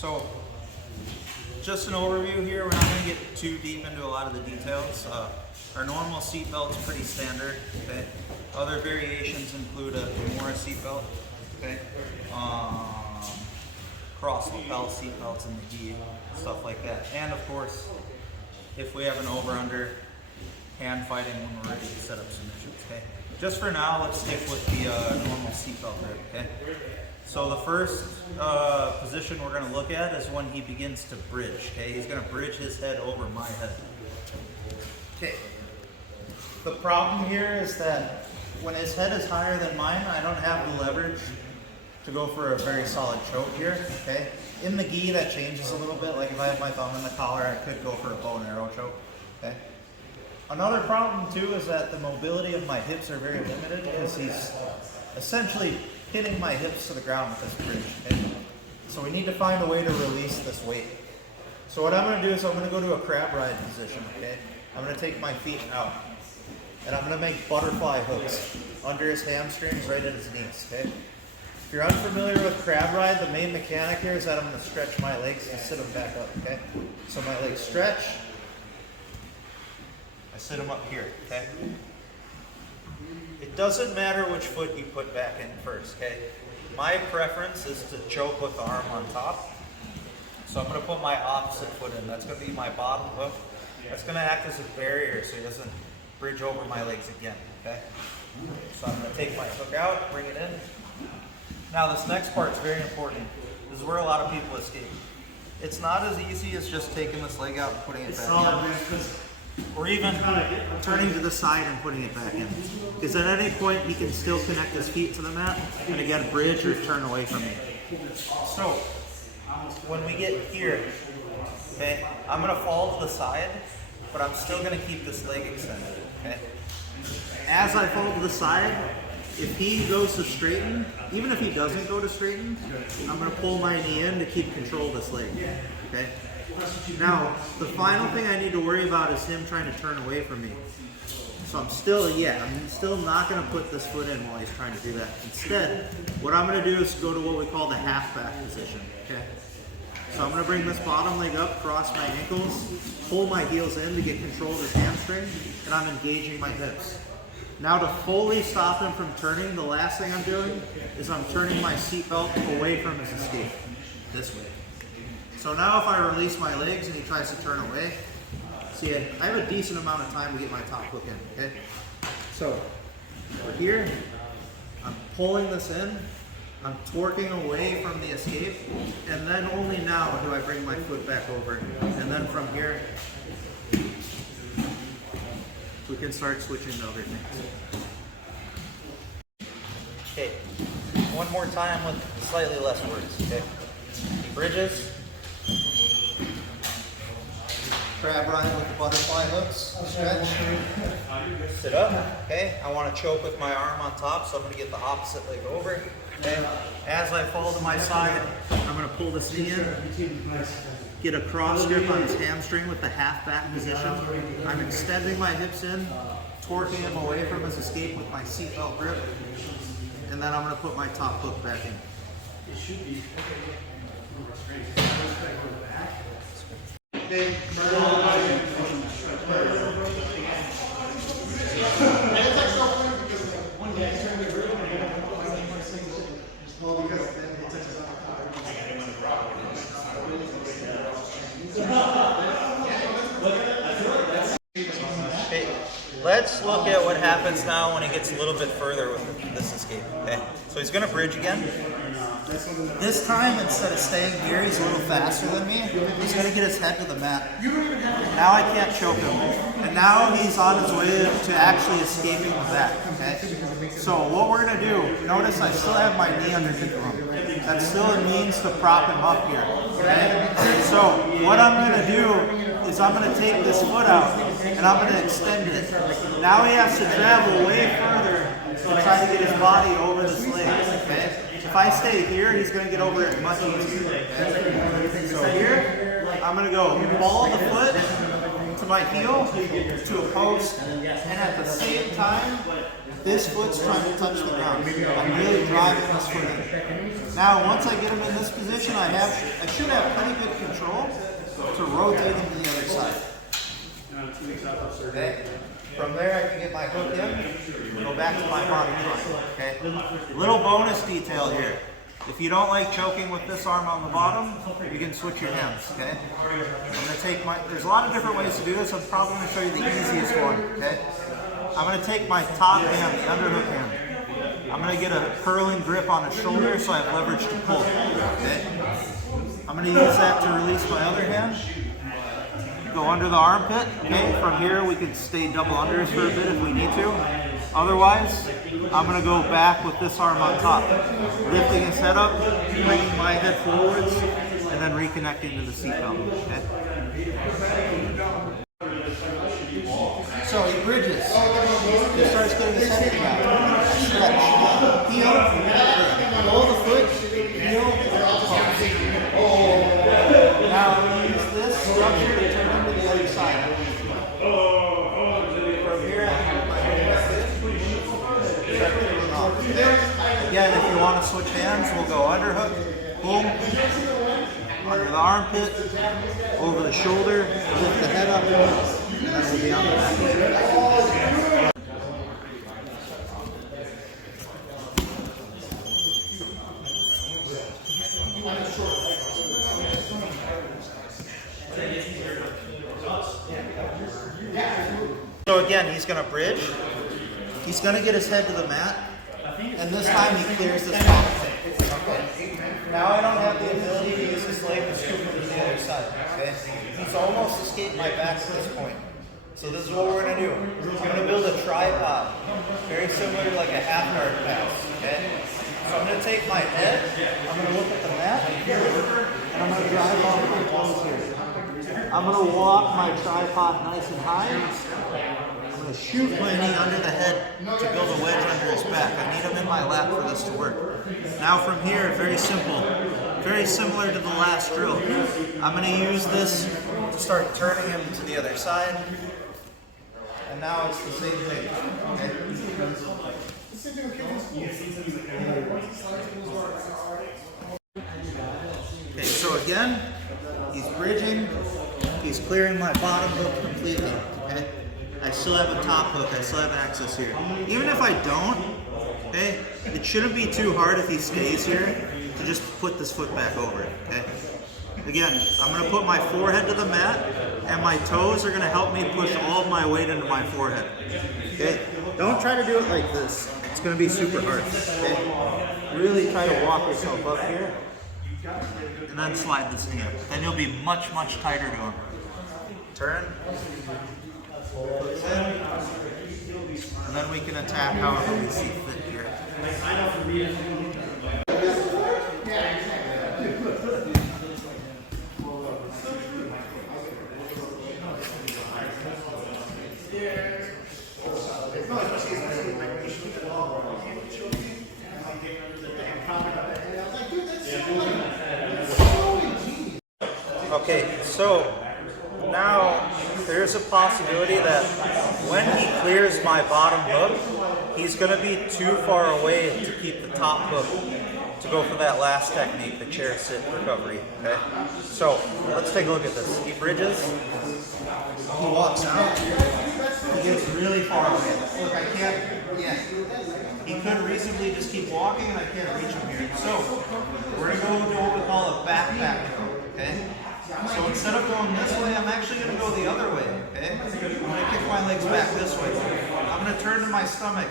So, just an overview here. We're not going to get too deep into a lot of the details. Our normal seat belt's pretty standard. Okay. Other variations include a Kimura seat belt. Okay. Cross lapel seat belts in the gi, stuff like that. And of course, if we have an over/under, hand fighting when we're ready to set up submissions. Okay. Just for now, let's stick with the normal seat belt grip. Okay. So the first position we're going to look at is when he begins to bridge. Okay, he's going to bridge his head over my head. Okay. The problem here is that when his head is higher than mine, I don't have the leverage to go for a very solid choke here. Okay. In the gi, that changes a little bit. Like if I have my thumb in the collar, I could go for a bow and arrow choke. Okay. Another problem too is that the mobility of my hips are very limited because he's essentially hitting my hips to the ground with this bridge. Okay? So we need to find a way to release this weight. So what I'm going to do is I'm going to go to a crab ride position. Okay? I'm going to take my feet out and I'm going to make butterfly hooks under his hamstrings right at his knees. Okay? If you're unfamiliar with crab ride, the main mechanic here is that I'm going to stretch my legs and sit them back up. Okay? So my legs stretch. I sit them up here. Okay? It doesn't matter which foot you put back in first, okay? My preference is to choke with the arm on top. So I'm going to put my opposite foot in. That's going to be my bottom hook. That's going to act as a barrier so he doesn't bridge over my legs again, okay? So I'm going to take my hook out, bring it in. Now this next part is very important. This is where a lot of people escape. It's not as easy as just taking this leg out and putting it back in. Or even turning to the side and putting it back in. Because at any point he can still connect his feet to the mat and again bridge or turn away from me. So when we get here, okay, I'm going to fall to the side, but I'm still going to keep this leg extended. Okay? As I fall to the side, if he goes to straighten, even if he doesn't go to straighten, I'm going to pull my knee in to keep control of this leg. Okay? Now, the final thing I need to worry about is him trying to turn away from me. So I'm still not going to put this foot in while he's trying to do that. Instead, what I'm going to do is go to what we call the half back position. Okay. So I'm going to bring this bottom leg up, cross my ankles, pull my heels in to get control of his hamstring, and I'm engaging my hips. Now to fully stop him from turning, the last thing I'm doing is I'm turning my seatbelt away from his escape, this way. So now if I release my legs and he tries to turn away, see, I have a decent amount of time to get my top hook in, okay? So we're here, I'm pulling this in, I'm torquing away from the escape, and then only now do I bring my foot back over. And then from here, we can start switching to other things. Okay, one more time with slightly less words, okay? He bridges. Crab ride with the butterfly hooks, stretch, sit up, okay? I want to choke with my arm on top, so I'm going to get the opposite leg over. Okay? As I fall to my side, I'm going to pull this knee in, get a cross grip on his hamstring with the half back position. I'm extending my hips in, torquing him away from his escape with my seatbelt grip, and then I'm going to put my top hook back in. Let's look at what happens now when he gets a little bit further with this escape. Okay, so he's going to bridge again. This time, instead of staying here, he's a little faster than me. He's going to get his head to the mat. Now I can't choke him. And now he's on his way to actually escaping with that. Okay? So what we're going to do, notice I still have my knee underneath him. That's still a means to prop him up here. Okay? So what I'm going to do is I'm going to take this foot out and I'm going to extend it. Now he has to travel way further to try to get his body over this leg. Okay? If I stay here, he's going to get over it much easier. Okay? So here, I'm going to go ball the foot to my heel to a post, and at the same time, this foot's trying to touch the ground. I'm really driving this foot in. Now, once I get him in this position, I should have pretty good control to rotate him to the other side. Okay. From there, I can get my hook in, go back to my body triangle. Okay. Little bonus detail here. If you don't like choking with this arm on the bottom, you can switch your hands. Okay. I'm going to take there's a lot of different ways to do this. I'm probably going to show you the easiest one. Okay. I'm going to take my top hand, the underhook hand. I'm going to get a curling grip on his shoulder so I have leverage to pull. Okay. I'm going to use that to release my other hand. Go under the armpit. Okay. From here we can stay double unders for a bit if we need to. Otherwise, I'm going to go back with this arm on top, lifting his head up, bringing my head forwards, and then reconnecting to the seatbelt. Okay. So he bridges. He starts getting his head back. Stretch. Heel. Pull the foot. Heel. Now I'm going to use this structure to turn him to the other side. From here, I can put my head back in. Again, if you want to switch hands, we'll go underhook, boom, under the armpit, over the shoulder, lift the head up, and then we'll be on the back. So again, he's going to bridge. He's going to get his head to the mat, and this time he clears this top foot. Okay. Now I don't have the ability to use this leg to scoop him to the other side. Okay. He's almost escaped my back at this point. So this is what we're going to do. We're going to build a tripod, very similar to like a half guard pass. Okay. So I'm going to take my head, I'm going to look at the mat, and I'm going to drive off my toes here. I'm going to walk my tripod nice and high. I'm going to shoot my knee under the head to build a wedge under his back. I need him in my lap for this to work. Now from here, very simple, very similar to the last drill. I'm going to use this to start turning him to the other side. And now it's the same thing. Okay, so again, he's bridging, he's clearing my bottom hook completely. Okay? I still have a top hook, I still have access here. Even if I don't, okay, it shouldn't be too hard if he stays here to just put this foot back over it, okay? Again, I'm going to put my forehead to the mat, and my toes are going to help me push all of my weight into my forehead, okay? Don't try to do it like this. It's going to be super hard, okay? Really try to walk yourself up here, and then slide this knee up. Then you'll be much, much tighter to him. Turn. Puts in, and then we can attack however we see fit here. Okay, so now there's a possibility that when he clears my bottom hook, he's going to be too far away to keep the top hook to go for that last technique, the chair sit recovery. Okay, so let's take a look at this. He bridges, he walks out, he gets really far away. Look, I can't, yeah. He could reasonably just keep walking and I can't reach him here. So we're going to go do what we call a backpack throw. Okay. So instead of going this way, I'm actually going to go the other way, okay? I'm going to kick my legs back this way. I'm going to turn to my stomach.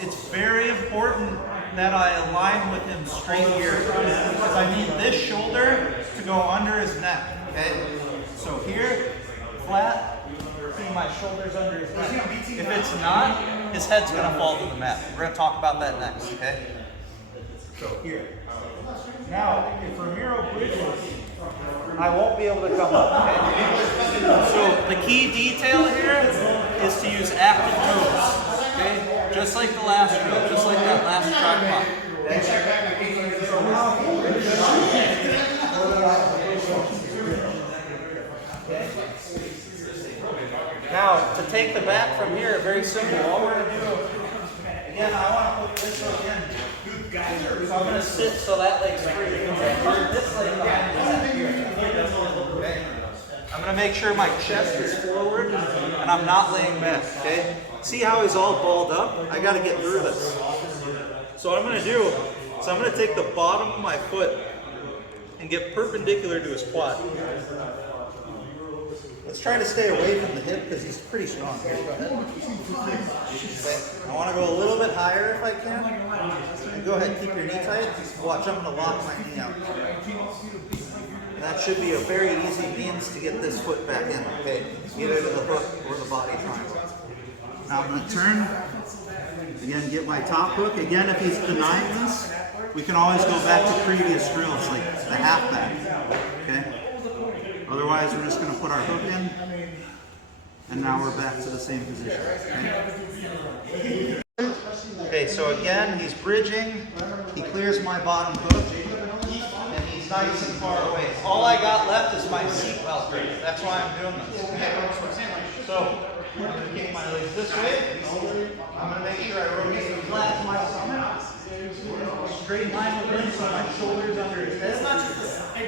It's very important that I align with him straight here because I need this shoulder to go under his neck, okay? So here, flat, see my shoulders under his neck. If it's not, his head's going to fall to the mat. We're going to talk about that next, okay? So here. Now, if Ramiro bridges, I won't be able to come up, okay? So the key detail here is to use active toes, okay? Just like the last drill, just like that last tripod. So now, okay? Now, to take the back from here, very simple. All we're going to do, again, I want to put this again. So I'm going to sit so that leg's free. This leg behind the back here. Okay. I'm going to make sure my chest is forward and I'm not laying back. Okay. See how he's all balled up? I got to get through this. So what I'm going to do is I'm going to take the bottom of my foot and get perpendicular to his quad. Let's try to stay away from the hip because he's pretty strong here. Go ahead. I want to go a little bit higher if I can. And go ahead, keep your knee tight. Watch, I'm going to lock my knee out. And that should be a very easy means to get this foot back in, okay? Either to the hook or the body triangle. Now I'm going to turn. Again, get my top hook. Again, if he's denying this, we can always go back to previous drills, like the half back, okay? Otherwise, we're just going to put our hook in, and now we're back to the same position. Okay, so again, he's bridging. He clears my bottom hook, and he's nice and far away. All I got left is my seatbelt grip. That's why I'm doing this. Okay? So, I'm going to kick my legs this way. I'm going to make sure I rotate flat to my stomach. Straight line with him so my shoulders under his head. It's not just and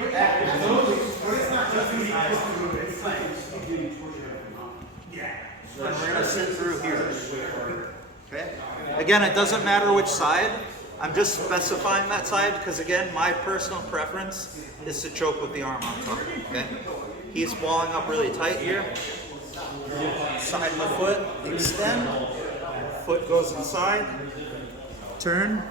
we're going to sit through here. Okay? Again, it doesn't matter which side. I'm just specifying that side because, again, my personal preference is to choke with the arm on top. Okay? He's balling up really tight here. Side of the foot, extend. Foot goes inside. Turn.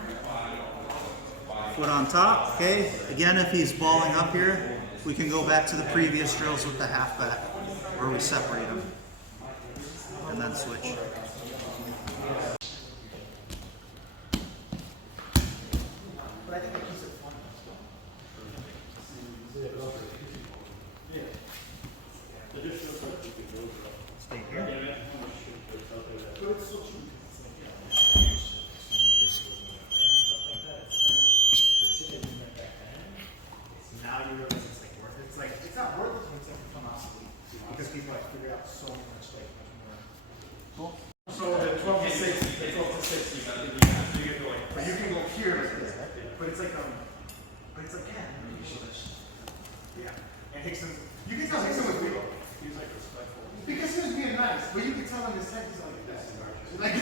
Foot on top, okay? Again, if he's balling up here, we can go back to the previous drills with the half back, where we separate them. And then switch. Stay here. Now you realize it's like worth it. It's not worth it when it's like philosophy because people like figure out so much like much more. Cool. So the 12 to 6, the 12 to 6, you got but you can go here like this, but it's like yeah. And Hickson, you can tell Hickson was real. He was like respectful because he was being nice, but you can tell on his head he's like this. Like